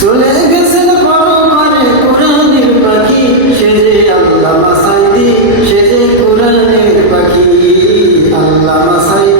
চলে গেছেন পরপারে কোরআনের পাখি, সে যে আল্লামা সাঈদী, সে যে কোরআনের পাখি। আল্লামা সাঈদী